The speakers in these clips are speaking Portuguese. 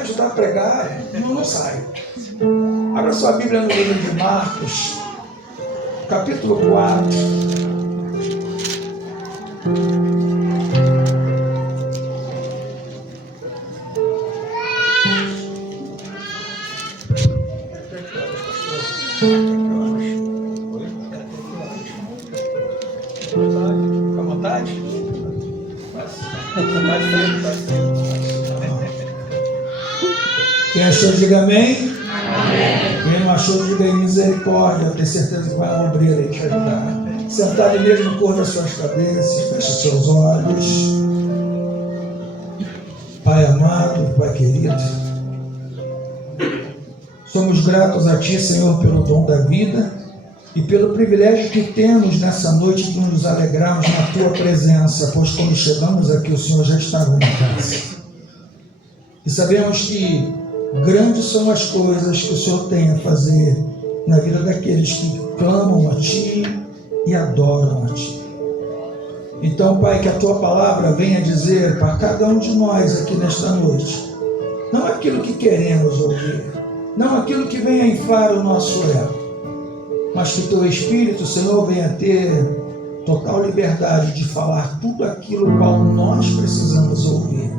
ajudar a pregar, não sai. Abra sua Bíblia no livro de Marcos, capítulo 4. Fica à vontade? Quem achou, diga amém. Quem não achou, diga aí misericórdia. Eu tenho certeza que vai uma obreira aí te ajudar. Sentado mesmo, curva as suas cabeças, feche seus olhos. Pai amado, Pai querido, somos gratos a Ti, Senhor, pelo dom da vida e pelo privilégio que temos nessa noite de nos alegrarmos na Tua presença, pois quando chegamos aqui o Senhor já estava na casa. E sabemos que grandes são as coisas que o Senhor tem a fazer na vida daqueles que clamam a Ti e adoram a Ti. Então, Pai, que a Tua palavra venha dizer para cada um de nós aqui nesta noite, não aquilo que queremos ouvir, não aquilo que venha inflar o nosso ego, mas que Teu Espírito, Senhor, venha ter total liberdade de falar tudo aquilo qual nós precisamos ouvir.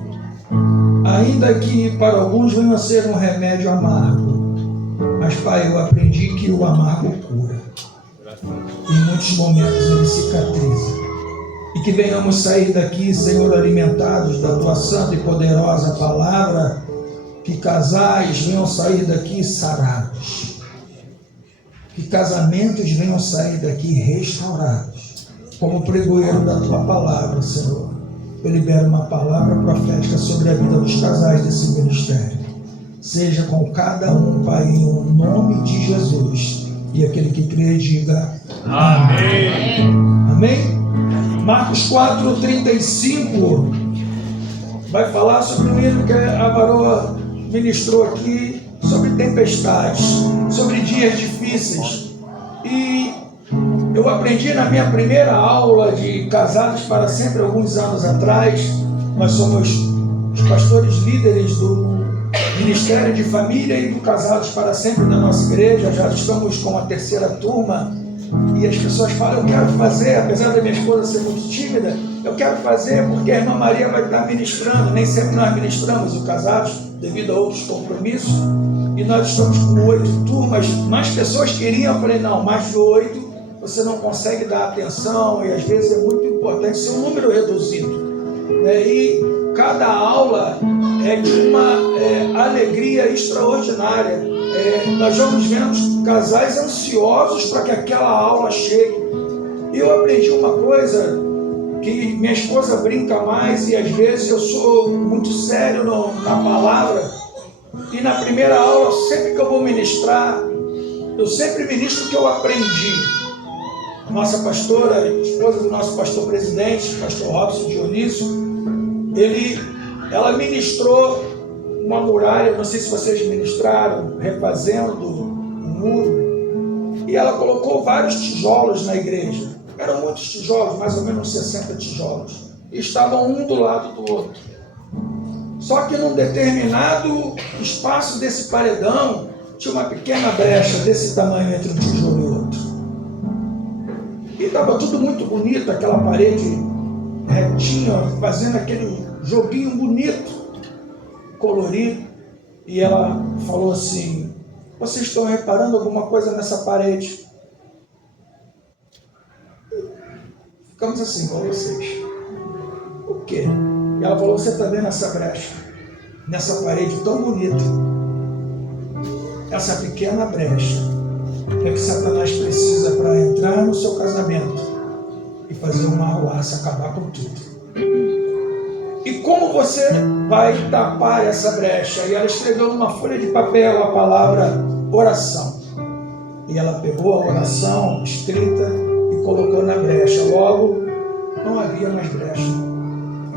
Ainda que para alguns venha a ser um remédio amargo, mas, Pai, eu aprendi que o amargo cura. Em muitos momentos ele cicatriza. E que venhamos sair daqui, Senhor, alimentados da Tua santa e poderosa palavra, que casais venham sair daqui sarados, que casamentos venham sair daqui restaurados, como pregoeiro da Tua palavra, Senhor. Eu libero uma palavra profética sobre a vida dos casais desse ministério. Seja com cada um, Pai, em nome de Jesus. E aquele que crê, diga amém. Amém? Marcos 4:35 vai falar sobre o menino que a varoa ministrou aqui, sobre tempestades, sobre dias difíceis. E eu aprendi na minha primeira aula de Casados para Sempre, alguns anos atrás. Nós somos os pastores líderes do Ministério de Família e do Casados para Sempre da nossa igreja. Já estamos com a terceira turma e as pessoas falam, eu quero fazer, apesar da minha esposa ser muito tímida, eu quero fazer porque a irmã Maria vai estar ministrando. Nem sempre nós ministramos o Casados devido a outros compromissos, e nós estamos com 8 turmas. Mais pessoas queriam, eu falei, não, mais de 8 você não consegue dar atenção, e às vezes é muito importante ser um número reduzido, né? E cada aula é de uma alegria extraordinária. Nós vamos vendo casais ansiosos para que aquela aula chegue. E eu aprendi uma coisa que minha esposa brinca mais, e às vezes eu sou muito sério na palavra. E na primeira aula, sempre que eu vou ministrar, eu sempre ministro o que eu aprendi. Nossa pastora, esposa do nosso pastor presidente, pastor Robson Dionísio, ela ministrou uma muralha, não sei se vocês ministraram, refazendo o muro, e ela colocou vários tijolos na igreja. Eram muitos tijolos, mais ou menos 60 tijolos, e estavam um do lado do outro. Só que num determinado espaço desse paredão, tinha uma pequena brecha desse tamanho entre um tijolo e outro. E estava tudo muito bonito, aquela parede retinha, fazendo aquele joguinho bonito, colorido. E ela falou assim, vocês estão reparando alguma coisa nessa parede? Ficamos assim com vocês. O quê? E ela falou, você está vendo essa brecha? Nessa parede tão bonita. Essa pequena brecha é que Satanás precisa para entrar no seu casamento e fazer uma arruaça, acabar com tudo. E como você vai tapar essa brecha? E ela escreveu numa folha de papel a palavra oração. E ela pegou a oração escrita e colocou na brecha. Logo, não havia mais brecha.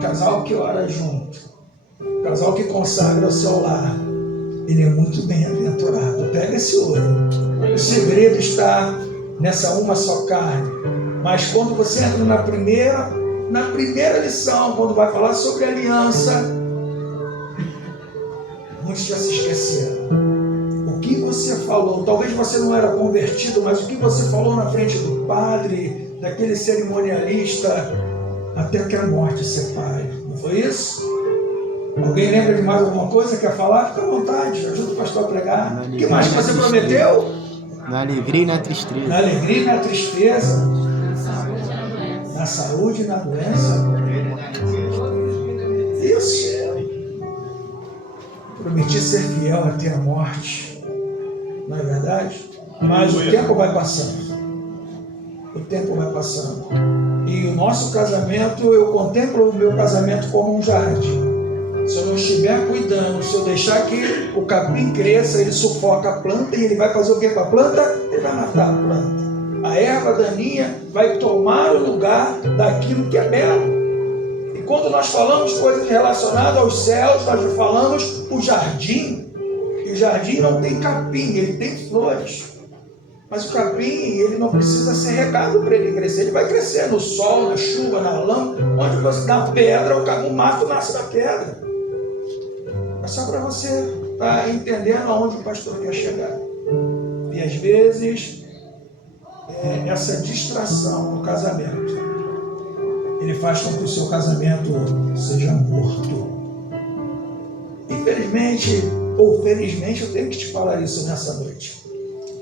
Casal que ora junto, casal que consagra o seu lar, ele é muito bem-aventurado. Pega esse olho. O segredo está nessa uma só carne. Mas quando você entra na primeira lição, quando vai falar sobre aliança, Muitos já se esqueceram. O que você falou, talvez você não era convertido, mas o que você falou na frente do padre, daquele cerimonialista, até que a morte separe. Não foi isso? Alguém lembra de mais alguma coisa? Quer falar? Fica à vontade, ajuda o pastor a pregar. O que mais você prometeu? Na alegria e na tristeza. Na alegria e na tristeza. Na saúde e na doença. Isso. Prometi ser fiel até a morte. Não é verdade? Mas o tempo vai passando. O tempo vai passando. E o nosso casamento, eu contemplo o meu casamento como um jardim. Se eu não estiver cuidando, se eu deixar que o capim cresça, ele sufoca a planta e ele vai fazer o que com a planta? Ele vai matar a planta. A erva daninha vai tomar o lugar daquilo que é belo. E quando nós falamos coisas relacionadas aos céus, nós falamos o jardim. E o jardim não tem capim, ele tem flores. Mas o capim, ele não precisa ser regado para ele crescer. Ele vai crescer no sol, na chuva, na lama, onde você dá pedra, o mato nasce da pedra. É só para você estar entendendo aonde o pastor quer chegar. E às vezes, essa distração no casamento, ele faz com que o seu casamento seja morto. Infelizmente, ou felizmente, eu tenho que te falar isso nessa noite.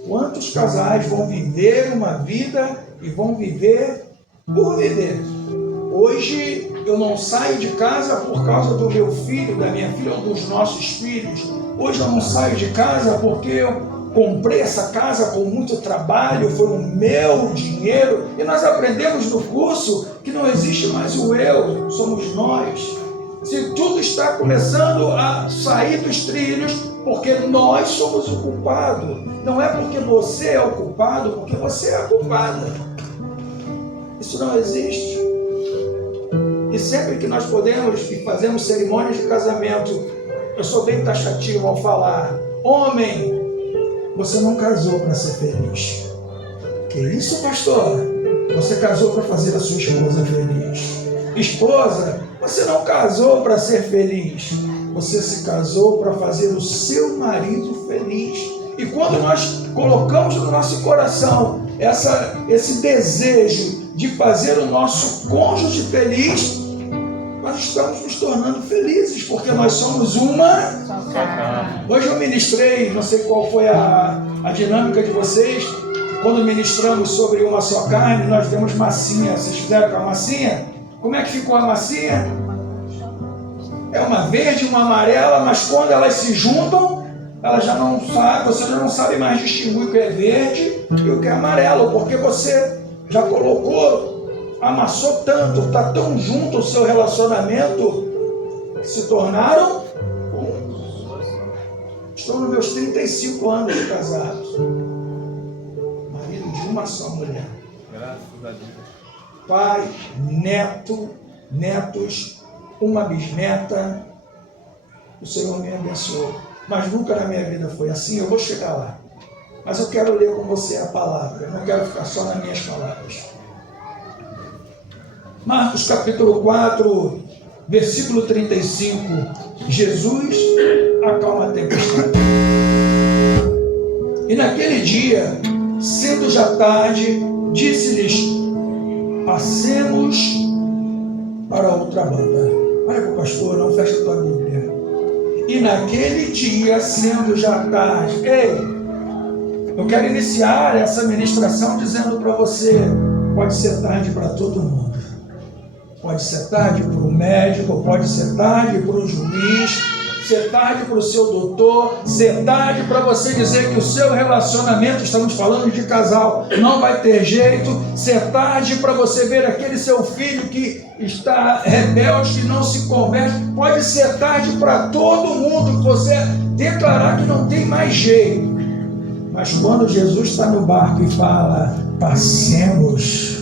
Quantos casais vão viver uma vida e vão viver por viver? Hoje eu não saio de casa por causa do meu filho, da minha filha ou dos nossos filhos. Hoje eu não saio de casa porque eu comprei essa casa com muito trabalho, foi o meu dinheiro. E nós aprendemos no curso que não existe mais o eu, somos nós. Se tudo está começando a sair dos trilhos, porque nós somos o culpado. Não é porque você é o culpado, porque você é a culpada. Isso não existe. E sempre que nós podemos e fazemos cerimônias de casamento, eu sou bem taxativo ao falar: homem, você não casou para ser feliz. Que isso, pastor? Você casou para fazer a sua esposa feliz. Esposa, você não casou para ser feliz. Você se casou para fazer o seu marido feliz. E quando nós colocamos no nosso coração esse desejo de fazer o nosso cônjuge feliz, nós estamos nos tornando felizes, porque nós somos uma. Hoje eu ministrei, não sei qual foi a dinâmica de vocês, quando ministramos sobre uma só carne, nós demos massinha. Vocês fizeram com a massinha? Como é que ficou a massinha? É uma verde, uma amarela, mas quando elas se juntam, elas já não sabem, você já não sabe mais distinguir o que é verde e o que é amarelo, porque você já colocou, amassou tanto, está tão junto o seu relacionamento, que se tornaram um. Estou nos meus 35 anos de casado, marido de uma só mulher. Graças a Deus. Pai, netos, uma bisneta. O Senhor me abençoou. Mas nunca na minha vida foi assim. Eu vou chegar lá. Mas eu quero ler com você a palavra. Eu não quero ficar só nas minhas palavras. Marcos capítulo 4, versículo 35. Jesus acalma a tempestade. E naquele dia, sendo já tarde, disse-lhes: passemos para outra banda. Olha para o pastor, não fecha a tua Bíblia. E naquele dia, sendo já tarde. Ei, eu quero iniciar essa ministração dizendo para você: pode ser tarde para todo mundo. Pode ser tarde para o médico, pode ser tarde para o juiz, ser tarde para o seu doutor, ser tarde para você dizer que o seu relacionamento, estamos falando de casal, não vai ter jeito, ser tarde para você ver aquele seu filho que está rebelde, que não se converte, pode ser tarde para todo mundo, que você declarar que não tem mais jeito. Mas quando Jesus está no barco e fala: passemos,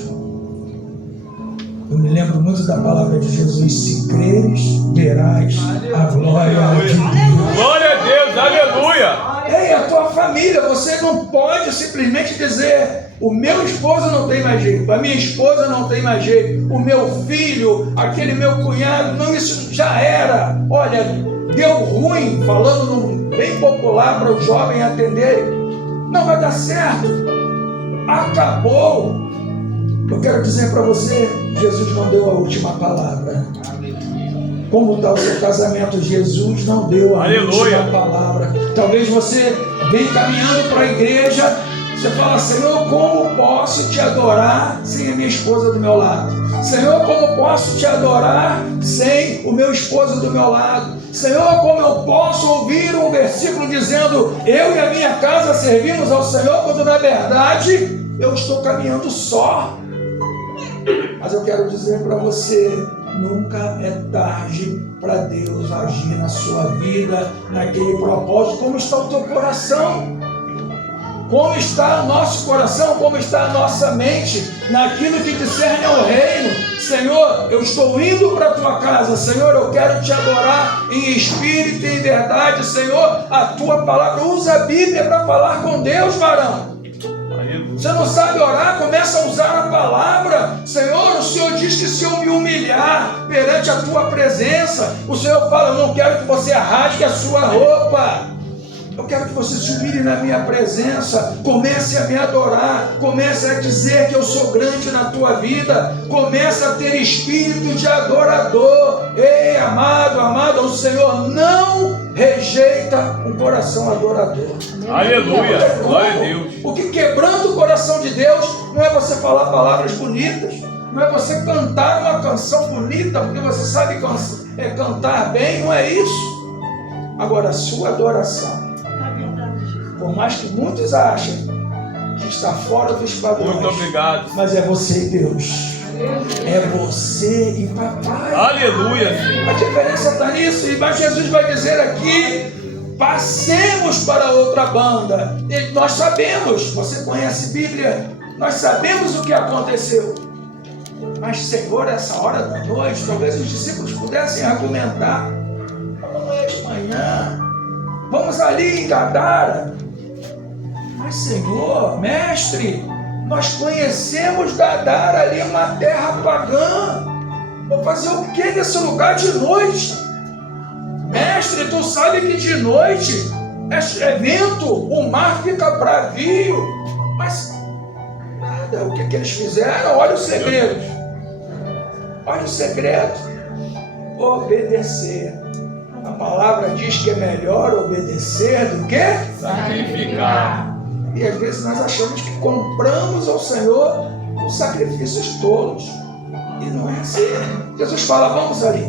eu me lembro muito da palavra de Jesus: se creres, verás a glória de Deus. Glória a Deus, aleluia! Ei, a tua família, você não pode simplesmente dizer: o meu esposo não tem mais jeito, a minha esposa não tem mais jeito, o meu filho, aquele meu cunhado, não, isso já era. Olha, deu ruim, falando num bem popular para o jovem atender, não vai dar certo, acabou. Eu quero dizer para você, Jesus não deu a última palavra. Como está o seu casamento? Jesus não deu a última palavra. Talvez você venha caminhando para a igreja, você fala: Senhor, como posso te adorar sem a minha esposa do meu lado? Senhor, como posso te adorar sem o meu esposo do meu lado? Senhor, como eu posso ouvir um versículo dizendo: eu e a minha casa servimos ao Senhor, quando na verdade eu estou caminhando só? Mas eu quero dizer para você, nunca é tarde para Deus agir na sua vida, naquele propósito. Como está o teu coração? Como está o nosso coração? Como está a nossa mente naquilo que discerne ao reino? Senhor, eu estou indo para a tua casa. Senhor, eu quero te adorar em espírito e em verdade. Senhor, a tua palavra, usa a Bíblia para falar com Deus, varão. Você não sabe orar, começa a usar a palavra. Senhor, o Senhor diz que se eu me humilhar perante a tua presença, o Senhor fala: eu não quero que você rasgue a sua roupa. Eu quero que você se humilhe na minha presença, comece a me adorar, comece a dizer que eu sou grande na tua vida, comece a ter espírito de adorador. Ei, amado, amada, o Senhor não rejeita um coração adorador. Aleluia, glória a Deus. O que quebranta o coração de Deus não é você falar palavras bonitas, não é você cantar uma canção bonita, porque você sabe cantar bem, não é isso. Agora, a sua adoração, por mais que muitos achem que está fora dos padrões, muito obrigado, mas é você e Deus. É você e papai. Aleluia. A diferença está nisso. Mas Jesus vai dizer aqui: passemos para outra banda. E nós sabemos, você conhece Bíblia, nós sabemos o que aconteceu. Mas Senhor, essa hora da noite, talvez os discípulos pudessem argumentar: não é de manhã, vamos ali em Gadara. Mas Senhor, mestre, nós conhecemos Gadara ali, uma terra pagã. Vou fazer o que nesse lugar de noite? Mestre, tu sabe que de noite é vento, o mar fica bravio. Mas nada, o que eles fizeram? Olha o segredo. Olha o segredo. Obedecer. A palavra diz que é melhor obedecer do que sacrificar. E às vezes nós achamos que compramos ao Senhor com sacrifícios tolos. E não é assim. Jesus fala: vamos ali.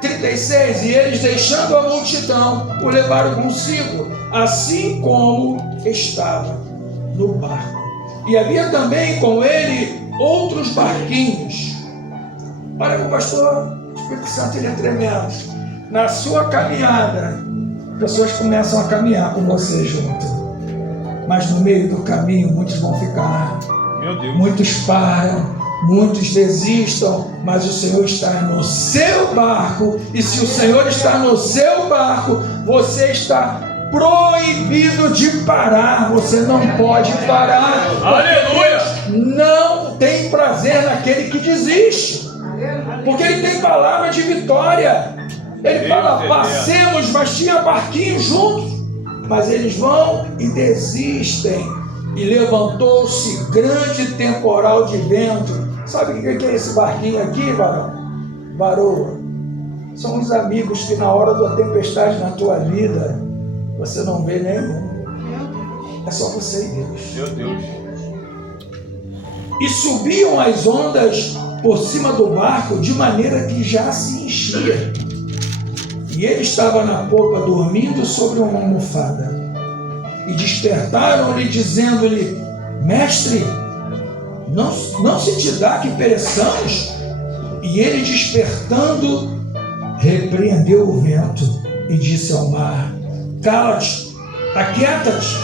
36, e eles, deixando a multidão, o levaram consigo, assim como estava no barco. E havia também com ele outros barquinhos. Olha, o pastor, o Espírito Santo, ele é tremendo. Na sua caminhada, pessoas começam a caminhar com você junto. Mas no meio do caminho, muitos vão ficar. Meu Deus. Muitos param, muitos desistam, mas o Senhor está no seu barco. E se o Senhor está no seu barco, você está proibido de parar. Você não pode parar. Aleluia! Não tem prazer naquele que desiste, porque ele tem palavra de vitória. Ele fala: passemos, mas tinha barquinho juntos. Mas eles vão e desistem. E levantou-se grande temporal de vento. Sabe o que é esse barquinho aqui, varão? Varoa. São os amigos que na hora da tempestade na tua vida você não vê nenhum. É só você e Deus. Meu Deus. E subiam as ondas por cima do barco, de maneira que já se enchia. E ele estava na popa, dormindo sobre uma almofada. E despertaram-lhe, dizendo-lhe: mestre, não se te dá que pereçamos? E ele, despertando, repreendeu o vento e disse ao mar: cala-te, aquieta-te.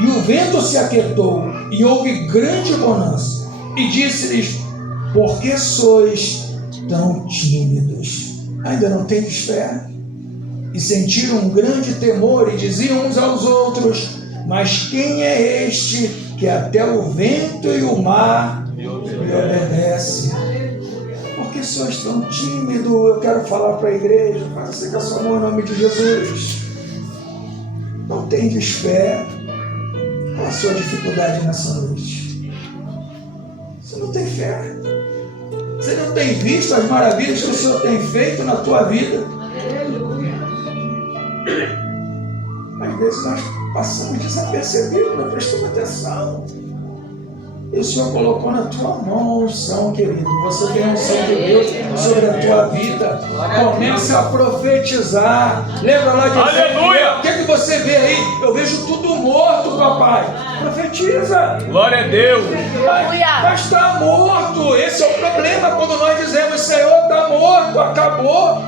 E o vento se aquietou, e houve grande bonança. E disse-lhes: por que sois tão tímidos? Ainda não tendes fé? E sentiram um grande temor e diziam uns aos outros: mas quem é este que até o vento e o mar lhe obedece? Por que senhor é tão tímido, eu quero falar para a igreja. Faça assim com a sua mão em nome de Jesus. Não tendes fé. Qual a sua dificuldade nessa noite? Você não tem fé. Você não tem visto as maravilhas que o Senhor tem feito na tua vida. Às vezes nós passamos desapercebidos, não prestamos atenção. E o Senhor colocou na tua mão a unção, querido. Você tem a unção de Deus sobre a tua vida. Comece a profetizar. Lembra lá de Aleluia! O que você vê aí? Eu vejo tudo morto, papai. Profetiza. Glória a Deus. Mas está morto. Esse é o problema quando nós dizemos, Senhor, está morto, acabou.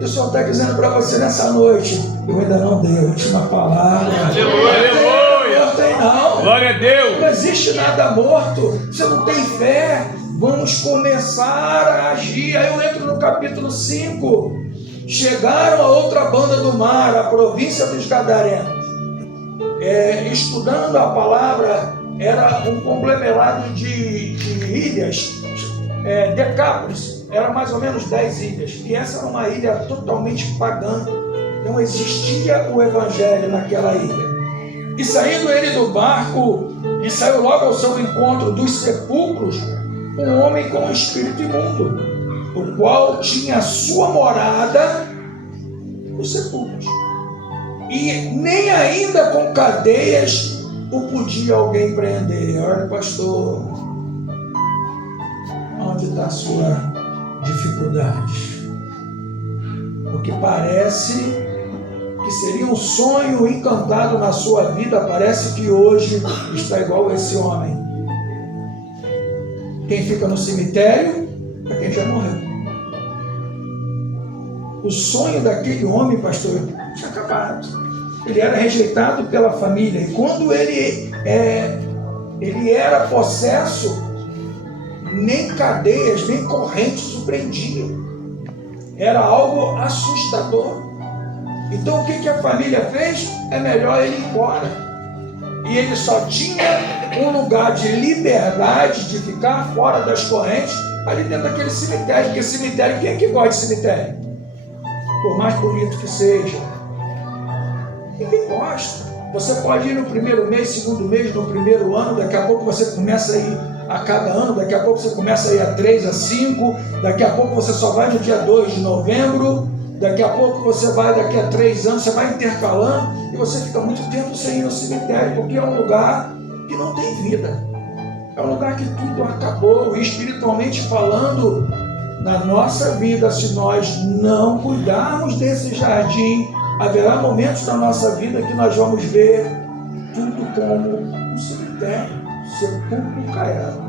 E o Senhor está dizendo para você nessa noite, eu ainda não dei a última palavra. Aleluia, aleluia. Não tem não. Glória a Deus. Não existe nada morto. Você não tem fé. Vamos começar a agir. Aí eu entro no capítulo 5. Chegaram a outra banda do mar, a província dos Gadarenos. Estudando a palavra, era um conglomerado de ilhas, Decápolis, era mais ou menos 10 ilhas, e essa era uma ilha totalmente pagã, não existia o evangelho naquela ilha. E saindo ele do barco, e saiu logo ao seu encontro dos sepulcros, um homem com um espírito imundo, o qual tinha sua morada nos sepulcros. E nem ainda com cadeias o podia alguém prender. Olha, pastor, onde está a sua dificuldade? Porque parece que seria um sonho encantado na sua vida, parece que hoje está igual esse homem. Quem fica no cemitério é quem já morreu. O sonho daquele homem, pastor, tinha acabado. Ele era rejeitado pela família, e quando ele era possesso, nem cadeias, nem correntes o prendiam. Era algo assustador. Então o que a família fez? É melhor ele ir embora. E ele só tinha um lugar de liberdade, de ficar fora das correntes, ali dentro daquele cemitério. Porque cemitério, quem é que gosta de cemitério? Por mais bonito que seja, ninguém gosta. Você pode ir no primeiro mês, segundo mês, no primeiro ano, daqui a pouco você começa a ir a cada ano, daqui a pouco você começa a ir a 3, a 5, daqui a pouco você só vai no dia 2 de novembro, daqui a pouco você vai daqui a 3 anos, você vai intercalando e você fica muito tempo sem ir no cemitério, porque é um lugar que não tem vida. É um lugar que tudo acabou, espiritualmente falando, na nossa vida, se nós não cuidarmos desse jardim, haverá momentos na nossa vida que nós vamos ver tudo como um cemitério, sepulcro caiado.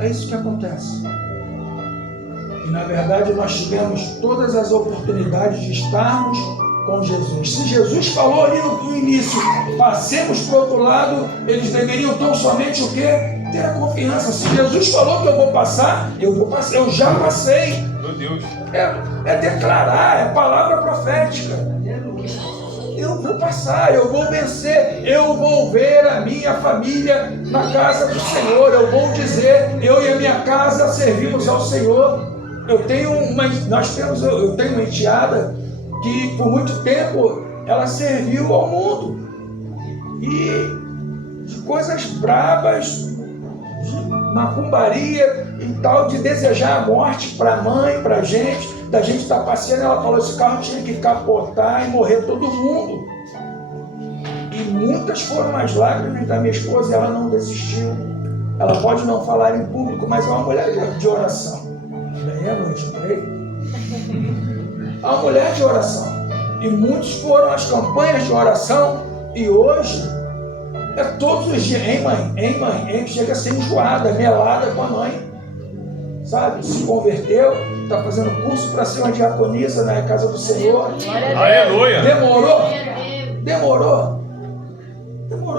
É isso que acontece. E na verdade nós tivemos todas as oportunidades de estarmos com Jesus. Se Jesus falou ali no início, passemos para o outro lado, eles deveriam tão somente o quê? Ter a confiança. Se Jesus falou que eu vou passar, eu já passei. Meu Deus. É declarar, é palavra profética. Eu vou passar, eu vou vencer, eu vou ver a minha família na casa do Senhor. Eu vou dizer, eu e a minha casa servimos ao Senhor. Eu tenho uma enteada que por muito tempo ela serviu ao mundo. E de coisas bravas, de macumbaria e tal, de desejar a morte para a mãe, para a gente, da gente estar passeando, ela falou, esse carro tinha que capotar e morrer todo mundo. E muitas foram as lágrimas da minha esposa e ela não desistiu. Ela pode não falar em público, mas é uma mulher de oração. Daí à noite, não é? É uma mulher de oração. E muitos foram as campanhas de oração e hoje é todos os dias, hein mãe, chega a ser enjoada, melada com a mãe, sabe? Se converteu, está fazendo curso para ser uma diaconisa na casa do Senhor. Aleluia. Demorou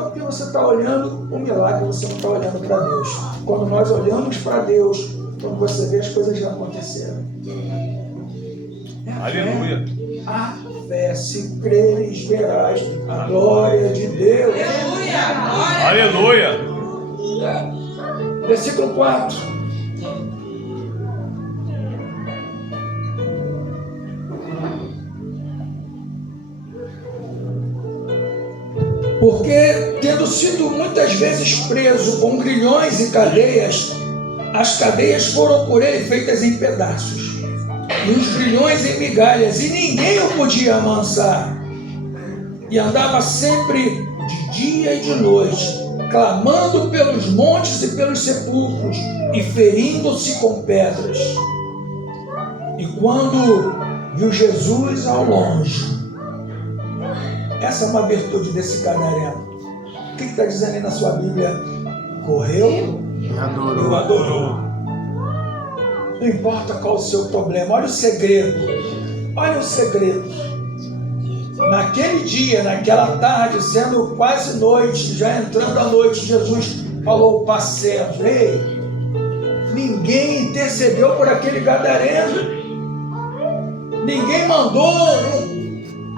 porque você está olhando o milagre, você não está olhando para Deus. Quando nós olhamos para Deus, quando você vê, as coisas já aconteceram. Aleluia. A fé, se creres, verás a glória de Deus. Aleluia. Versículo 4. Porque, tendo sido muitas vezes preso com grilhões e cadeias, as cadeias foram por ele feitas em pedaços, e os grilhões em migalhas, e ninguém o podia amansar. E andava sempre de dia e de noite, clamando pelos montes e pelos sepulcros, e ferindo-se com pedras. E quando viu Jesus ao longe, essa é uma virtude desse gadareno. O que está dizendo aí na sua Bíblia? Correu e o adorou. Não importa qual o seu problema, olha o segredo. Olha o segredo. Naquele dia, naquela tarde, sendo quase noite, já entrando a noite, Jesus falou: passemos. Ei, ninguém intercedeu por aquele gadareno. Ninguém mandou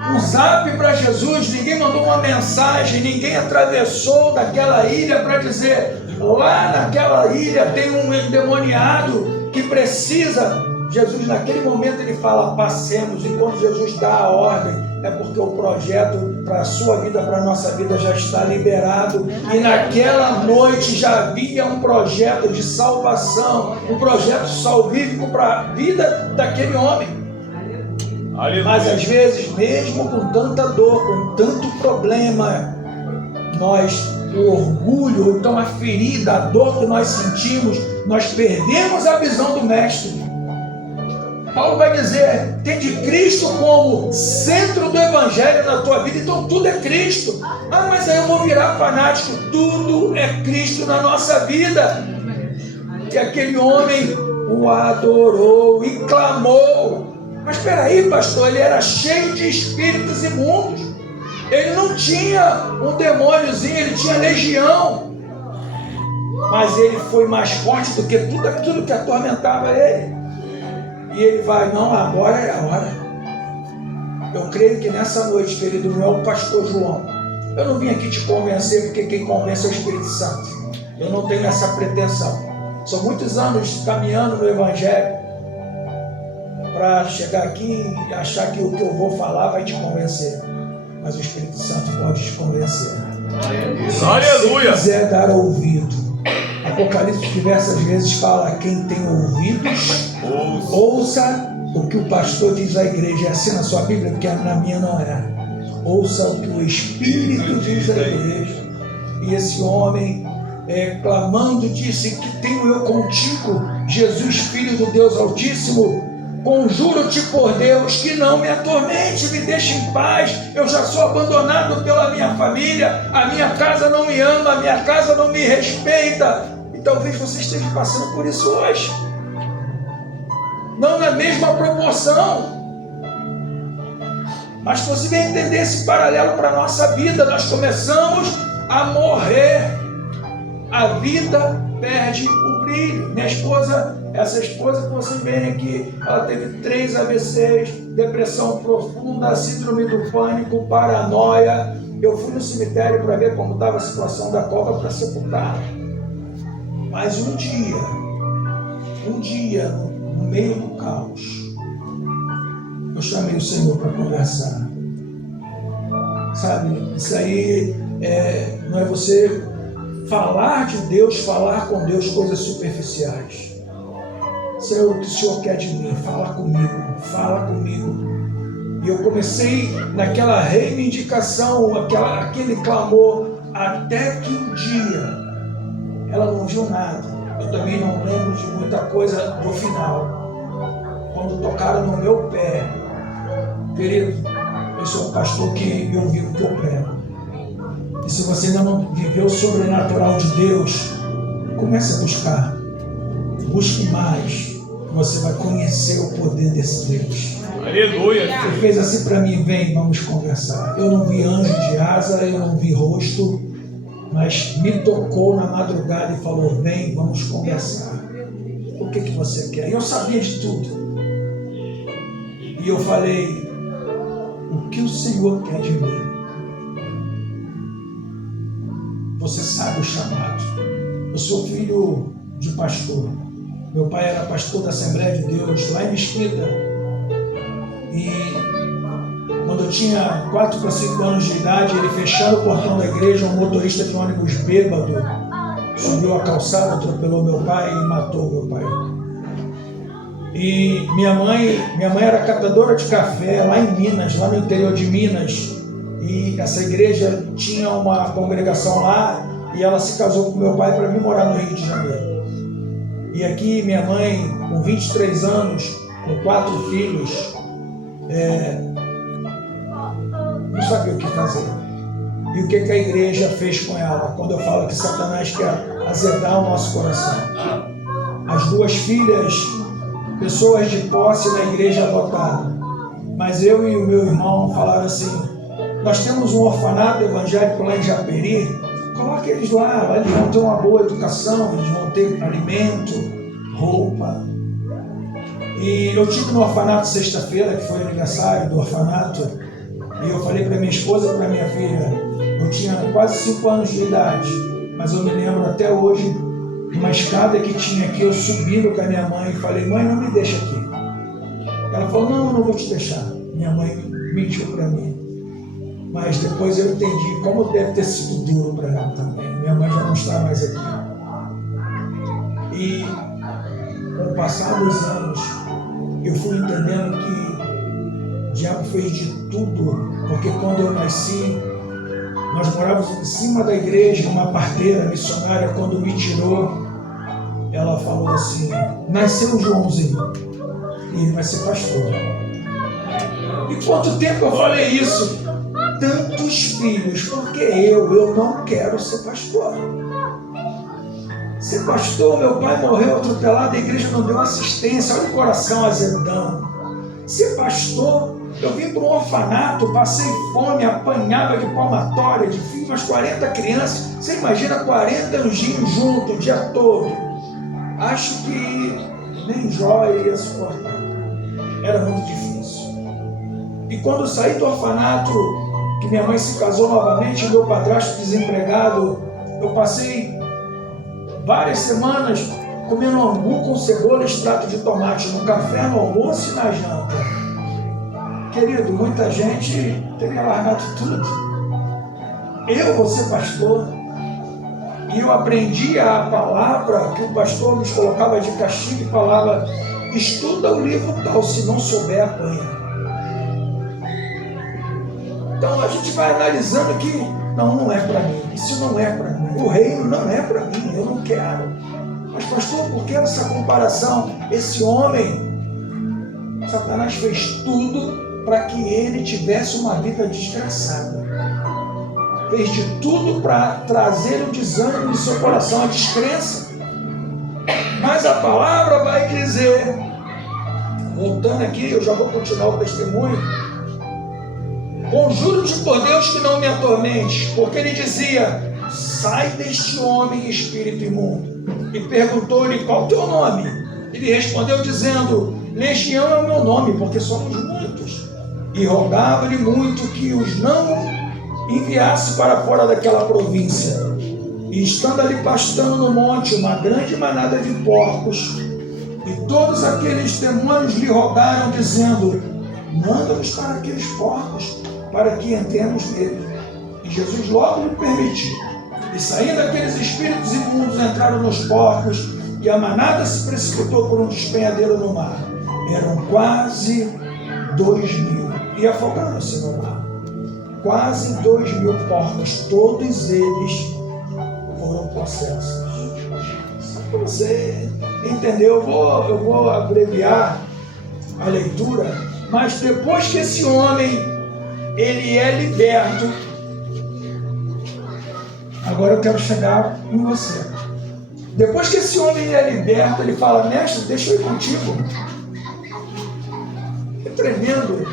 um zap para Jesus, ninguém mandou uma mensagem, ninguém atravessou daquela ilha para dizer: lá naquela ilha tem um endemoniado que precisa. Jesus, naquele momento, ele fala: passemos. E quando Jesus dá a ordem, é porque o projeto para a sua vida, para a nossa vida, já está liberado. E naquela noite já havia um projeto de salvação, um projeto salvífico para a vida daquele homem. Aleluia. Mas às vezes, mesmo com tanta dor, com tanto problema, o orgulho, ou então a ferida, a dor que nós sentimos, nós perdemos a visão do Mestre. Paulo vai dizer: tem de Cristo como centro do Evangelho na tua vida, então tudo é Cristo. Ah, mas aí eu vou virar fanático. Tudo é Cristo na nossa vida. E aquele homem o adorou e clamou. Mas espera aí, pastor, ele era cheio de espíritos imundos. Ele não tinha um demôniozinho, ele tinha legião. Mas ele foi mais forte do que tudo aquilo que atormentava ele. E ele vai: não, agora é a hora. Eu creio que nessa noite, querido, não é o pastor João. Eu não vim aqui te convencer, porque quem convence é o Espírito Santo. Eu não tenho essa pretensão. São muitos anos caminhando no Evangelho para chegar aqui e achar que o que eu vou falar vai te convencer. Mas o Espírito Santo pode te convencer. Aleluia. Se quiser dar ouvido. Apocalipse diversas vezes fala: quem tem ouvidos, ouça o que o pastor diz à igreja. É assim na sua Bíblia, porque na minha não é. Ouça o que o Espírito diz à igreja. E esse homem, clamando, disse: que tenho eu contigo, Jesus, Filho do Deus Altíssimo? Conjuro-te por Deus que não me atormente, me deixe em paz. Eu já sou abandonado pela minha família, a minha casa não me ama, a minha casa não me respeita. E talvez você esteja passando por isso hoje, não na mesma proporção, mas você vai entender esse paralelo para a nossa vida. Nós começamos a morrer, a vida perde o brilho. Minha esposa, essa esposa que vocês veem aqui, ela teve 3 AVCs, depressão profunda, síndrome do pânico, paranoia. Eu fui no cemitério para ver como estava a situação da cova para sepultar. Mas um dia, no meio do caos, eu chamei o Senhor para conversar. Sabe, isso aí não é você falar de Deus, falar com Deus coisas superficiais. Senhor, o que o Senhor quer de mim? Fala comigo, fala comigo. E eu comecei naquela reivindicação, aquele clamor, até que um dia ela não viu nada. Eu também não lembro de muita coisa do final. Quando tocaram no meu pé, querido, eu sou um pastor que eu vivo o que eu prego. E se você ainda não viveu o sobrenatural de Deus, comece a buscar. Busque mais. Você vai conhecer o poder desse Deus. Aleluia. Você fez assim para mim: vem, vamos conversar. Eu não vi anjo de asa, eu não vi rosto, mas me tocou na madrugada e falou: vem, vamos conversar. O que você quer? E eu sabia de tudo. E eu falei: o que o Senhor quer de mim? Você sabe o chamado. Eu sou filho de pastor. Meu pai era pastor da Assembleia de Deus lá em Mesquita. E quando eu eu tinha 4 para 5 anos de idade, ele fechando o portão da igreja, um motorista de ônibus bêbado subiu a calçada, atropelou meu pai e matou meu pai. E minha mãe era catadora de café lá em Minas, lá no interior de Minas, e essa igreja tinha uma congregação lá e ela se casou com meu pai para vir morar no Rio de Janeiro. E aqui minha mãe, com 23 anos, com 4 filhos, não sabia o que fazer. E o que a igreja fez com ela? Quando eu falo que Satanás quer azedar o nosso coração. As 2 filhas, pessoas de posse na igreja adotaram. Mas eu e o meu irmão falaram assim: nós temos um orfanato evangélico lá em Japeri, coloque eles lá eles vão ter uma boa educação, eles vão ter alimento, roupa. E eu tive no orfanato sexta-feira, que foi o aniversário do orfanato, e eu falei para minha esposa e para minha filha, eu tinha quase 5 anos de idade, mas eu me lembro até hoje de uma escada que tinha aqui, eu subindo com a minha mãe e falei: mãe, não me deixa aqui. Ela falou: não vou te deixar. Minha mãe mentiu para mim. Mas depois eu entendi como deve ter sido duro para ela também. Minha mãe já não está mais aqui. E com o passar dos anos, eu fui entendendo que o diabo fez de tudo, porque quando eu nasci, nós morávamos em cima da igreja, uma parteira missionária, quando me tirou, ela falou assim: nasceu o Joãozinho, e ele vai ser pastor. E quanto tempo eu falei isso? Tantos filhos, porque eu não quero ser pastor. Ser pastor, meu pai morreu atropelado, a igreja não deu assistência, olha o coração azedando. Ser pastor, eu vim para um orfanato, passei fome, apanhava de palmatória, de filho, umas 40 crianças. Você imagina 40 anjinhos juntos o dia todo? Acho que nem Jó iria suportar. Era muito difícil. E quando eu saí do orfanato, que minha mãe se casou novamente, meu padrasto desempregado, eu passei várias semanas comendo angu com cebola e extrato de tomate no café, no almoço e na janta. Querido, muita gente teria largado tudo. Eu vou ser pastor. E eu aprendi a palavra que o pastor nos colocava de castigo e falava: estuda o livro tal, se não souber, apanha. Então a gente vai analisando que não é para mim, isso não é para mim, o reino não é para mim, eu não quero. Mas pastor, por que essa comparação? Esse homem, Satanás fez tudo para que ele tivesse uma vida desgraçada. Fez de tudo para trazer o desânimo no seu coração, a descrença. Mas a palavra vai dizer, voltando aqui, eu já vou continuar o testemunho: conjuro-te por Deus que não me atormentes, porque ele dizia: sai deste homem, espírito imundo. E perguntou-lhe: qual o teu nome? Ele respondeu dizendo: Legião é o meu nome, porque somos muitos. E rogava-lhe muito que os não enviasse para fora daquela província. E estando ali pastando no monte uma grande manada de porcos, e todos aqueles demônios lhe rogaram, dizendo: manda-nos para aqueles porcos, para que entremos nele. E Jesus logo lhe permitiu. E saindo aqueles espíritos imundos, entraram nos porcos, e a manada se precipitou por um despenhadeiro no mar. Eram quase 2.000, e afogaram-se no mar. Quase 2.000 porcos, todos eles foram possessos. Para você entender, eu vou abreviar a leitura, mas depois que esse homem ele é liberto, agora eu quero chegar em você. Depois que esse homem é liberto, ele fala: mestre, deixa eu ir contigo. É tremendo.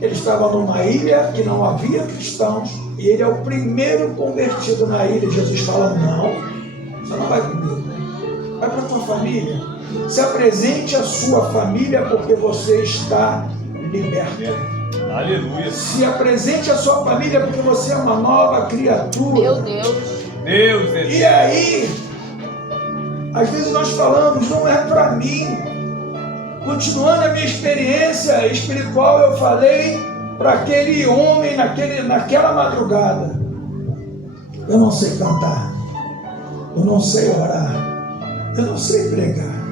Ele estava numa ilha que não havia cristãos, e ele é o primeiro convertido na ilha. Jesus fala: não, você não vai comigo, vai para a tua família, se apresente à sua família, porque você está liberto. Aleluia. Se apresente à sua família, porque você é uma nova criatura. Meu Deus. E aí, às vezes nós falamos: não é para mim. Continuando a minha experiência espiritual, eu falei: para aquele homem naquela madrugada: eu não sei cantar, eu não sei orar, eu não sei pregar,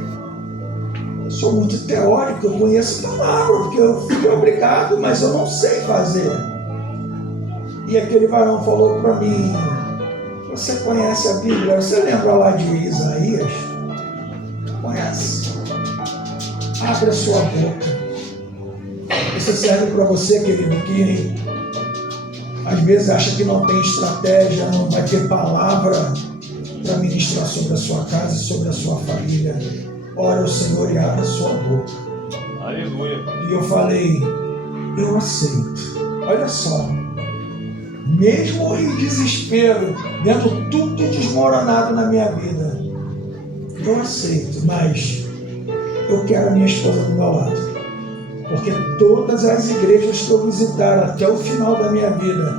eu sou muito teórico, eu conheço a palavra, porque eu fui obrigado, mas eu não sei fazer. E aquele varão falou para mim: você conhece a Bíblia? Você lembra lá de Isaías? Conhece? Abre a sua boca. Isso serve para você, querido, que às vezes acha que não tem estratégia, não vai ter palavra para ministrar sobre a sua casa e sobre a sua família. Ore ao Senhor e abra a sua boca. Aleluia. E eu falei: eu aceito. Olha só, mesmo em desespero, vendo tudo desmoronado na minha vida, eu aceito, mas eu quero a minha esposa do meu lado. Porque todas as igrejas que eu visitar até o final da minha vida,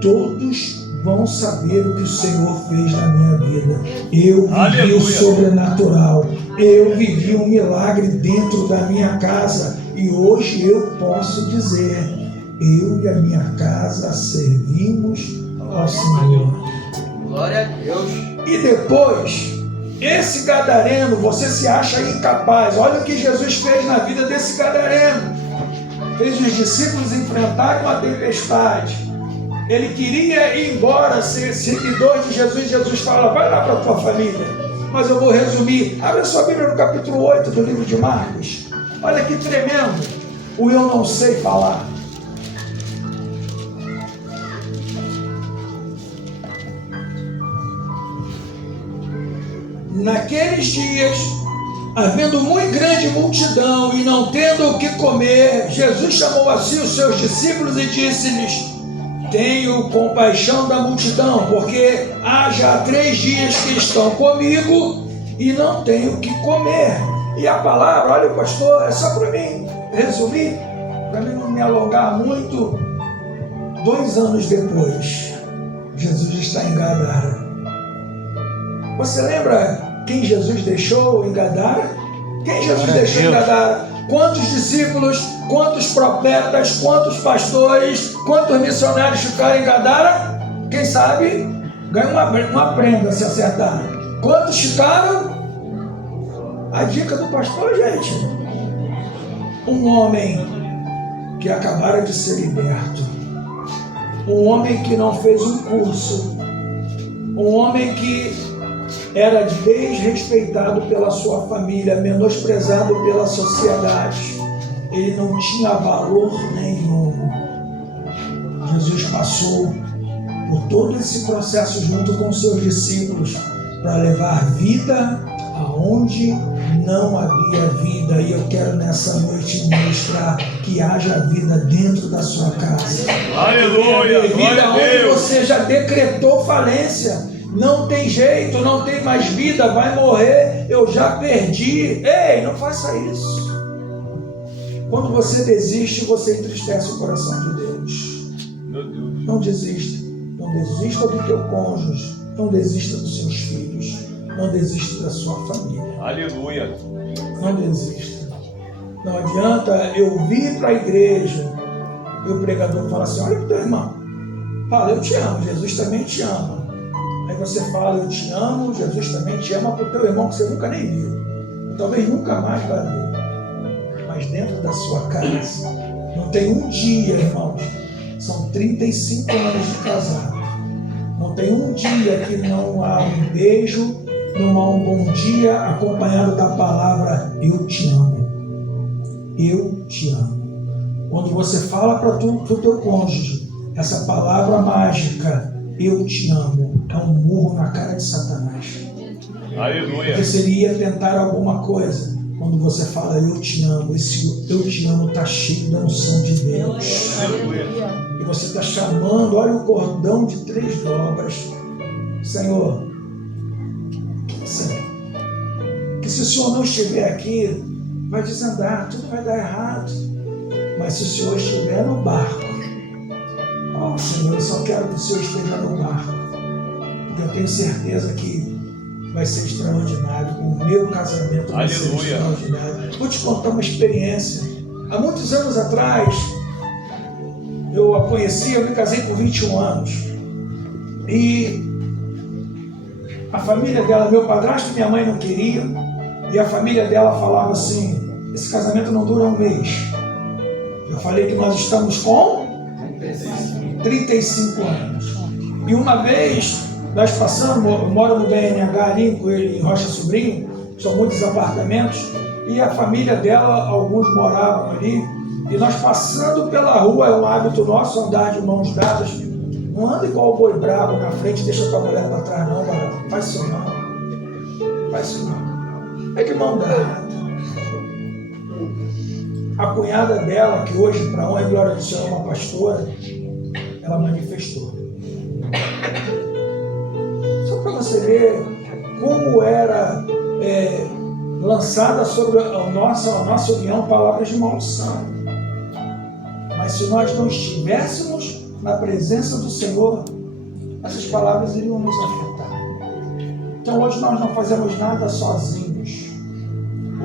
todos vão saber o que o Senhor fez na minha vida. Eu vivi o sobrenatural. Eu vivi um milagre dentro da minha casa. E hoje eu posso dizer: eu e a minha casa servimos ao Senhor. Glória a Deus. E depois, esse gadareno, você se acha incapaz. Olha o que Jesus fez na vida desse gadareno. Fez os discípulos enfrentarem uma tempestade. Ele queria ir embora, ser seguidor de Jesus. Jesus fala: vai lá para a tua família. Mas eu vou resumir. Abre a sua Bíblia no capítulo 8 do livro de Marcos. Olha que tremendo. O eu não sei falar. Naqueles dias, havendo muito grande multidão e não tendo o que comer, Jesus chamou a si os seus discípulos e disse-lhes: tenho compaixão da multidão, porque há já 3 dias que estão comigo e não tenho o que comer. E a palavra, olha, pastor, é só para mim resumir, para mim não me alongar muito. 2 anos depois, Jesus está em Gadara. Você lembra quem Jesus deixou em Gadara? Quem Jesus deixou em Gadara? Quantos discípulos, quantos profetas, quantos pastores, quantos missionários ficaram em Gadara? Quem sabe ganha uma prenda se acertar. Quantos ficaram? A dica do pastor, gente: um homem que acabara de ser liberto, um homem que não fez um curso, um homem que era desrespeitado pela sua família, menosprezado pela sociedade. Ele não tinha valor nenhum. Jesus passou por todo esse processo junto com seus discípulos para levar vida aonde não havia vida. E eu quero nessa noite mostrar que haja vida dentro da sua casa. Aleluia! Vida onde você já decretou falência. Não tem jeito, não tem mais vida, vai morrer, eu já perdi. Ei, não faça isso. Quando você desiste, você entristece o coração de Deus. Meu Deus. Não desista. Não desista do teu cônjuge. Não desista dos seus filhos. Não desista da sua família. Aleluia. Não desista. Não adianta eu vir para a igreja e o pregador fala assim: olha para o teu irmão. Fala: eu te amo, Jesus também te ama. Aí você fala: eu te amo, Jesus também te ama, para o teu irmão que você nunca nem viu. E talvez nunca mais vai ver. Mas dentro da sua casa, não tem um dia, irmãos. São 35 anos de casado. Não tem um dia que não há um beijo, não há um bom dia acompanhado da palavra: eu te amo. Eu te amo. Quando você fala para o teu cônjuge essa palavra mágica, eu te amo, é um murro na cara de Satanás. Aleluia. Porque se ele ia tentar alguma coisa, quando você fala eu te amo, esse eu te amo está cheio da unção de Deus. Aleluia. E você está chamando, olha o cordão de 3 dobras. Senhor, que se o Senhor não estiver aqui, vai desandar, tudo vai dar errado. Mas se o Senhor estiver no barco, oh Senhor, eu só quero que o Senhor esteja no barco, porque eu tenho certeza que vai ser extraordinário. O meu casamento vai ser extraordinário. Vou te contar uma experiência. Há muitos anos atrás, eu a conheci, eu me casei com 21 anos. E a família dela, meu padrasto e minha mãe não queriam. E a família dela falava assim, esse casamento não dura um mês. Eu falei que nós estamos com 35 anos. E uma vez, nós passamos, eu moro no BNH ali, com ele em Rocha Sobrinho, são muitos apartamentos, e a família dela, alguns moravam ali, e nós passando pela rua, é um hábito nosso andar de mãos dadas. Não anda igual o boi bravo na frente, deixa tua mulher para trás não, varão. Faz isso não. Faz isso não. É de mão dada. A cunhada dela, que hoje, para honra e glória do Senhor, é uma pastora, ela manifestou. Só para você ver como era lançada sobre a nossa união palavras de maldição. Mas se nós não estivéssemos na presença do Senhor, essas palavras iriam nos afetar. Então hoje nós não fazemos nada sozinhos.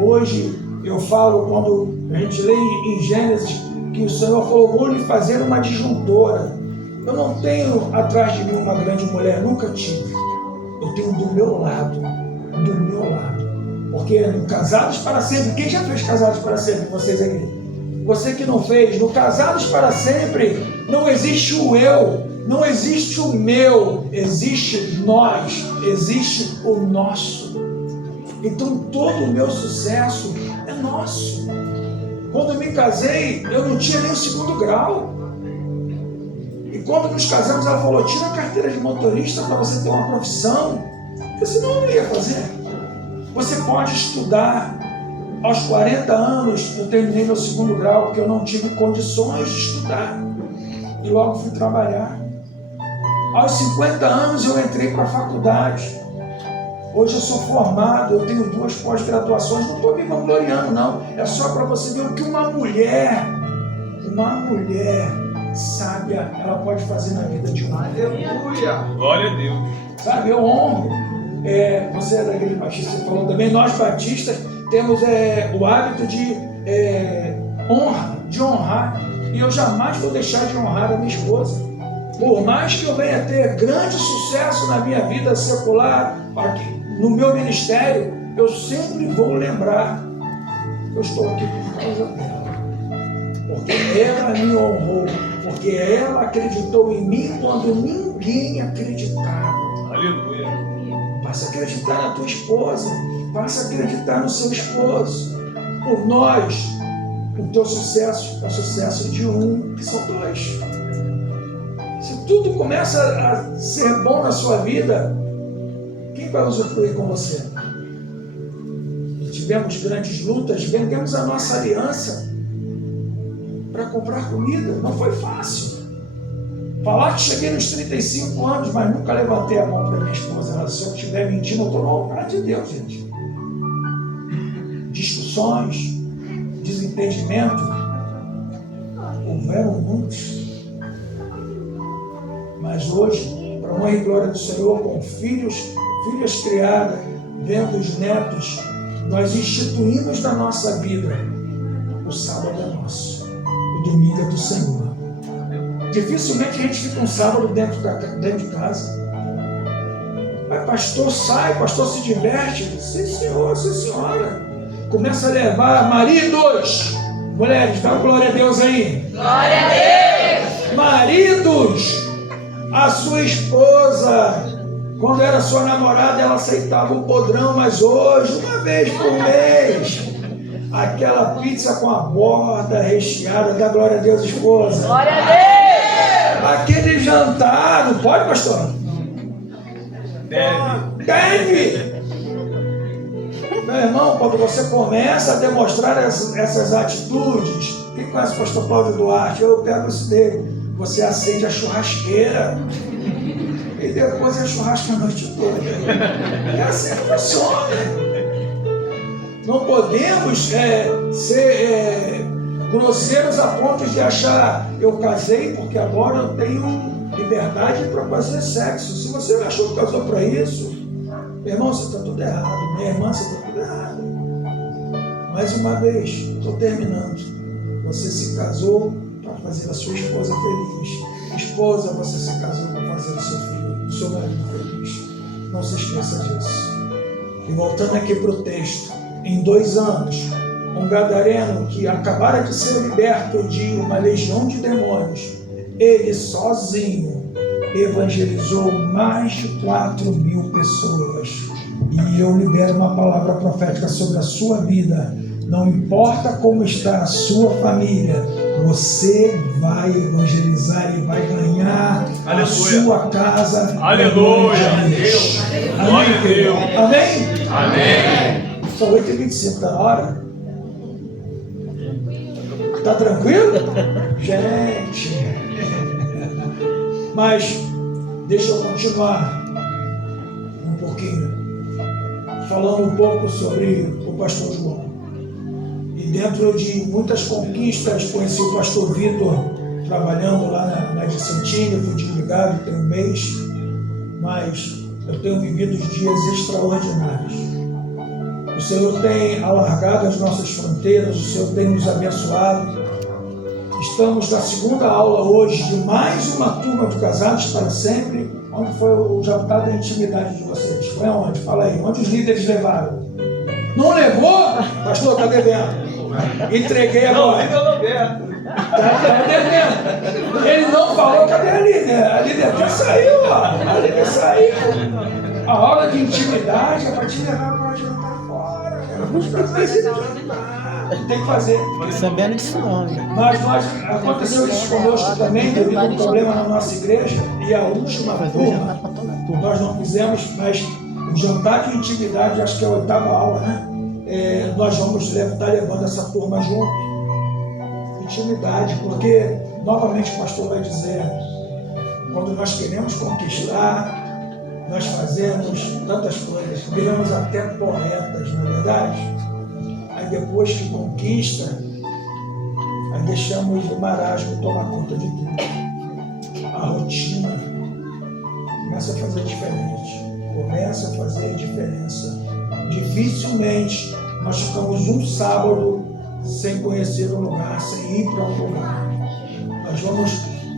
Hoje eu falo, quando a gente lê em Gênesis, que o Senhor falou, vou lhe fazer uma disjuntora. Eu não tenho atrás de mim uma grande mulher, nunca tive. Eu tenho do meu lado. Porque no Casados para Sempre, quem já fez Casados para Sempre? Vocês aqui. Você que não fez, no Casados para Sempre, não existe o eu, não existe o meu, existe nós, existe o nosso. Então todo o meu sucesso é nosso. Quando eu me casei, eu não tinha nem o 2º grau. E quando nos casamos, ela falou, tira a carteira de motorista para você ter uma profissão. Porque senão eu não ia fazer. Você pode estudar. Aos 40 anos, eu terminei meu 2º grau, porque eu não tive condições de estudar. E logo fui trabalhar. Aos 50 anos, eu entrei para a faculdade. Hoje eu sou formado, eu tenho 2 pós-graduações. Não estou me vangloriando, não. É só para você ver o que uma mulher sábia, ela pode fazer na vida de um homem. Aleluia! Glória a Deus. Sabe, eu honro. Você é da igreja batista, você falou também, nós batistas temos o hábito de honrar. E eu jamais vou deixar de honrar a minha esposa. Por mais que eu venha ter grande sucesso na minha vida secular, aqui, no meu ministério, eu sempre vou lembrar que eu estou aqui por causa dela. Porque ela me honrou, porque ela acreditou em mim quando ninguém acreditava. Aleluia. Passa a acreditar na tua esposa, passa a acreditar no seu esposo. Por nós, o teu sucesso é o sucesso de um, que são 2. Se tudo começa a ser bom na sua vida, quem vai usufruir com você? Tivemos grandes lutas, vendemos a nossa aliança para comprar comida, não foi fácil. Falar que cheguei nos 35 anos, mas nunca levantei a mão para minha esposa. Se eu estiver mentindo, eu estou na vontade de Deus, gente. Discussões, desentendimento, houveram muitos. Mas hoje, para honra e glória do Senhor, com filhas criadas, vendo os netos, nós instituímos na nossa vida o sábado é nosso, o domingo é do Senhor. Dificilmente a gente fica um sábado dentro de casa. Mas pastor sai, pastor se diverte. Sim, senhor, sim, senhora. Começa a levar maridos. Mulheres, dá glória a Deus aí. Glória a Deus! Maridos, a sua esposa, quando era sua namorada, ela aceitava o podrão, mas hoje, uma vez por mês, aquela pizza com a borda recheada, dá glória a Deus, esposa. Glória a Deus! Aquele jantar, não pode, pastor? Deve! Meu irmão, quando você começa a demonstrar essas atitudes, quem conhece o pastor Cláudio Duarte? Eu pego isso dele. Você acende a churrasqueira e depois é churrasco a noite toda. É assim que funciona. Não podemos ser grosseiros a ponto de achar eu casei porque agora eu tenho liberdade para fazer sexo. Se você achou que casou para isso, meu irmão, você está tudo errado. Minha irmã, você está tudo errado. Mais uma vez, estou terminando. Você se casou para fazer a sua esposa feliz. Esposa, você se casou para fazer o seu filho, o seu marido feliz. Não se esqueça disso. E voltando aqui para o texto, em 2 anos, um gadareno que acabara de ser liberto de uma legião de demônios, ele sozinho evangelizou mais de 4.000 pessoas. E eu libero uma palavra profética sobre a sua vida. Não importa como está a sua família, você vai evangelizar e vai ganhar a sua casa. Aleluia! Amém? Amém? Amém! São 8h25 da hora. Tá tranquilo? Gente. Mas deixa eu continuar um pouquinho. Falando um pouco sobre o pastor João. E dentro de muitas conquistas, conheci o pastor Vitor trabalhando lá na de Santinho, fui desligado tem um mês, mas eu tenho vivido dias extraordinários. O Senhor tem alargado as nossas fronteiras, o Senhor tem nos abençoado. Estamos na segunda aula hoje de mais uma turma do Casados para Sempre. Onde foi o jantar da intimidade de vocês? Foi aonde? Fala aí. Onde os líderes levaram? Não levou? Pastor, está devendo. Entreguei agora. Está devendo. Ele não falou, cadê a líder? A líder até saiu, ó. A líder saiu. A hora de intimidade é para te levar para jantar fora. Tem que fazer. Sabendo disso não. Mas aconteceu isso conosco também, devido a um problema na nossa igreja, e a última turma, nós não fizemos, mas o jantar de intimidade, acho que é a 8ª aula, né? Nós vamos estar levando essa turma junto. Intimidade, porque, novamente o pastor vai dizer, quando nós queremos conquistar, nós fazemos tantas coisas, viramos até poetas, não é verdade? Aí depois que conquista, aí deixamos o marasmo tomar conta de tudo. A rotina começa a fazer diferente, começa a fazer diferença. Dificilmente nós ficamos um sábado sem conhecer um lugar, sem ir para um lugar. Nós vamos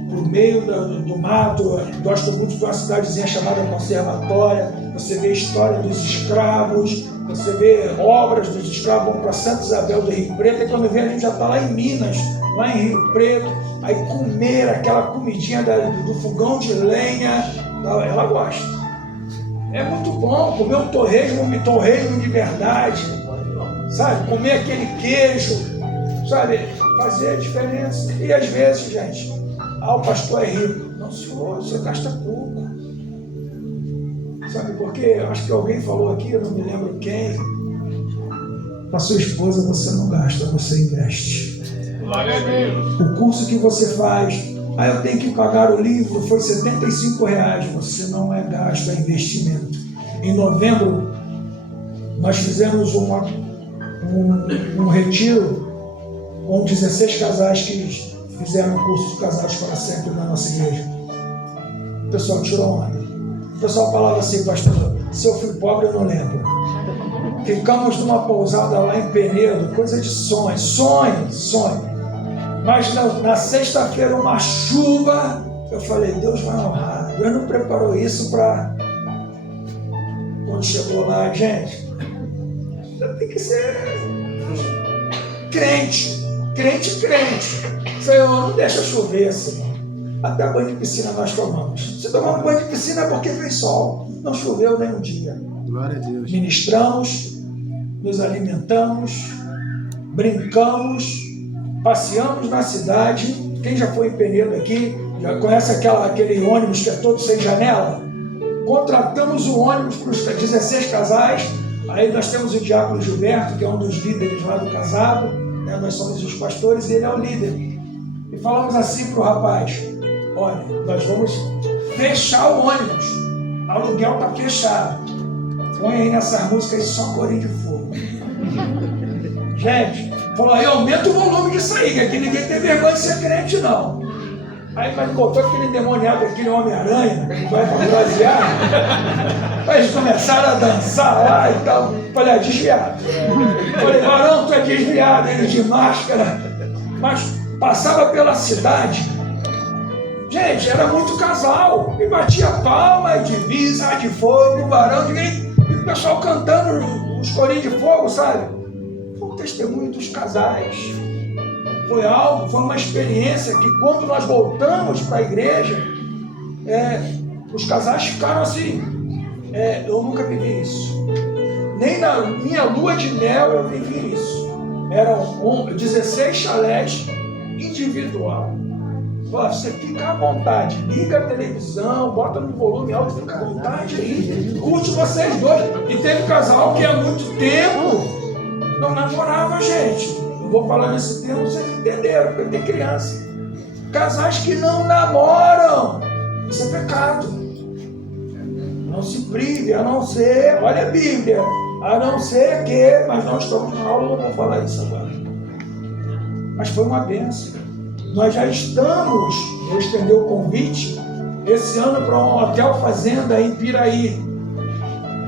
para o meio do mato, gosto muito de uma cidadezinha chamada Conservatória, você vê a história dos escravos, você vê obras dos escravos, vão para Santa Isabel do Rio Preto, e quando vem a gente já está lá em Minas, lá em Rio Preto, aí comer aquela comidinha do fogão de lenha, ela gosta. É muito bom comer um torresmo de verdade, sabe? Comer aquele queijo, sabe? Fazer a diferença. E às vezes, gente, o pastor é rico. Não, senhor, você gasta pouco. Sabe por quê? Eu acho que alguém falou aqui, eu não me lembro quem. Para sua esposa você não gasta, você investe. Glória a Deus. O curso que você faz, eu tenho que pagar o livro, foi R$75. Você não é gasto, é investimento. Em novembro, nós fizemos um retiro com 16 casais que fizeram o curso de Casados para Sempre na nossa igreja. O pessoal tirou onda. O pessoal falava assim, pastor, se eu fui pobre eu não lembro. Ficamos numa pousada lá em Penedo, coisa de sonho. Mas na sexta-feira uma chuva, eu falei, Deus vai honrar. Deus não preparou isso para... Quando chegou lá, gente, tem que ser crente. Senhor, não deixa chover, Senhor. Até banho de piscina nós tomamos. Se tomamos banho de piscina é porque fez sol. Não choveu nem um dia. Glória a Deus. Ministramos, nos alimentamos, brincamos, passeamos na cidade. Quem já foi em Penedo aqui, já conhece aquele ônibus que é todo sem janela? Contratamos o ônibus para os 16 casais. Aí nós temos o diácono Gilberto, que é um dos líderes lá do casado. Nós somos os pastores e ele é o líder. E falamos assim para o rapaz, olha, nós vamos fechar o ônibus, o aluguel está fechado, põe aí nessas músicas só corinho de fogo. Gente, falou aí, aumenta o volume disso aí, que aqui ninguém tem vergonha de ser crente não. Aí mas botou aquele endemoniado, aquele Homem-Aranha, que vai fantasiar. Aí eles começaram a dançar lá e tal. Falei, desviado. Falei, varão, tu é desviado, ele de máscara. Mas passava pela cidade, gente, era muito casal, e batia palma, e divisa, de fogo, varão, e o pessoal cantando os corinhos de fogo, sabe? Foi um testemunho dos casais. Foi algo, foi uma experiência que quando nós voltamos para a igreja, os casais ficaram assim, eu nunca vivi isso. Nem na minha lua de mel eu vivi isso. Eram 16 chalés individual. Você fica à vontade, liga a televisão, bota no volume alto, fica à vontade aí, curte vocês dois. E teve casal que há muito tempo não namorava, gente. Não vou falar nesse termo, vocês entenderam, porque tem criança. Casais que não namoram, isso é pecado. Não se prive, a não ser, olha a Bíblia, a não ser que, mas não estamos na aula, não vou falar isso agora. Mas foi uma bênção. Nós já estamos, vou estender o convite, esse ano para um hotel fazenda em Piraí.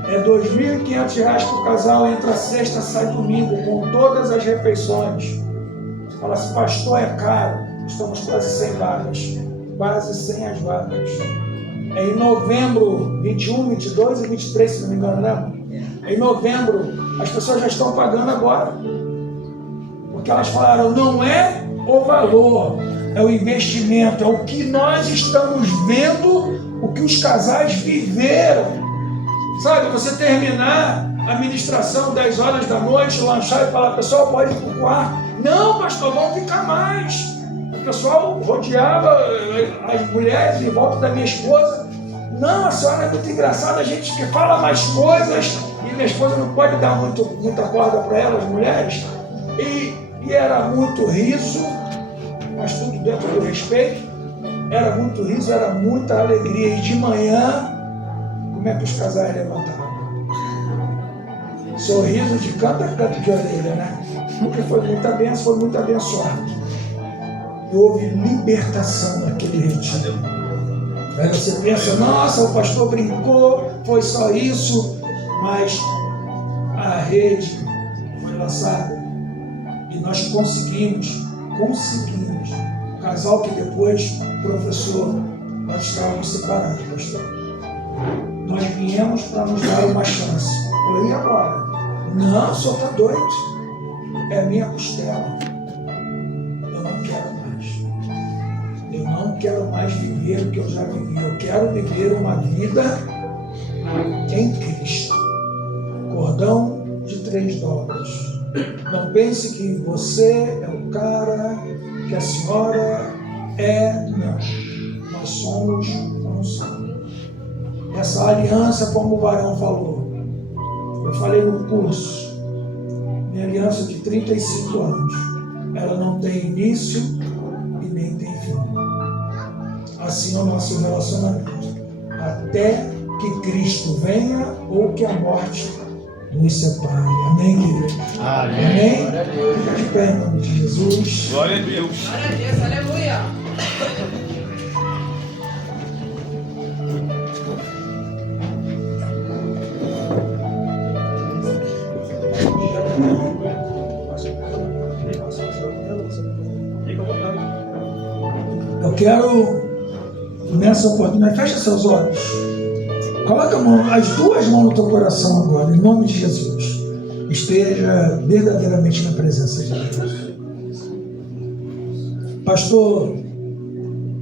É R$ 2.500 por casal, entra sexta, sai domingo, com todas as refeições. Você fala assim, pastor, é caro. Estamos quase 100 vagas, quase 100 as vagas. É em novembro, 21, 22 e 23, se não me engano, né? Em novembro, as pessoas já estão pagando agora. Porque elas falaram, não é o valor, é o investimento, é o que nós estamos vendo, o que os casais viveram. Sabe, você terminar a ministração 10 horas da noite, lanchar e falar, pessoal, pode ir para o quarto. Não, pastor, vamos ficar mais. O pessoal rodeava as mulheres em volta da minha esposa. Não, a senhora é muito engraçada, a gente que fala mais coisas, e minha esposa não pode dar muita corda para ela, as mulheres. E era muito riso, mas tudo dentro do respeito. Era muito riso, era muita alegria. E de manhã, como é que os casais levantavam? Sorriso de canto a canto de orelha, né? Porque foi muita bênção, foi muito abençoado. E houve libertação naquele retiro. Aí você pensa, nossa, o pastor brincou, foi só isso, mas a rede foi lançada. E nós conseguimos, o casal que depois, professor, nós estávamos separados, pastor. Nós viemos para nos dar uma chance. Eu falei, e agora? Não, o senhor está doido. É a minha costela. Eu não quero mais. Eu não quero mais viver o que eu já vivi. Eu quero viver uma vida em Cristo. Cordão de 3 dólares. Não pense que você é o cara, que a senhora é. Não. Nós somos um. Essa aliança, como o varão falou, eu falei no curso, minha aliança de 35 anos, ela não tem início e nem tem fim. Assim é o nosso relacionamento. Até que Cristo venha ou que a morte nos separe. Amém, querido? Amém? Fica de pé em nome de Jesus. Glória a Deus. Glória a Deus, aleluia. Eu quero, nessa oportunidade, fecha seus olhos. Coloca as 2 mãos no teu coração agora, em nome de Jesus. Esteja verdadeiramente na presença de Deus. Pastor,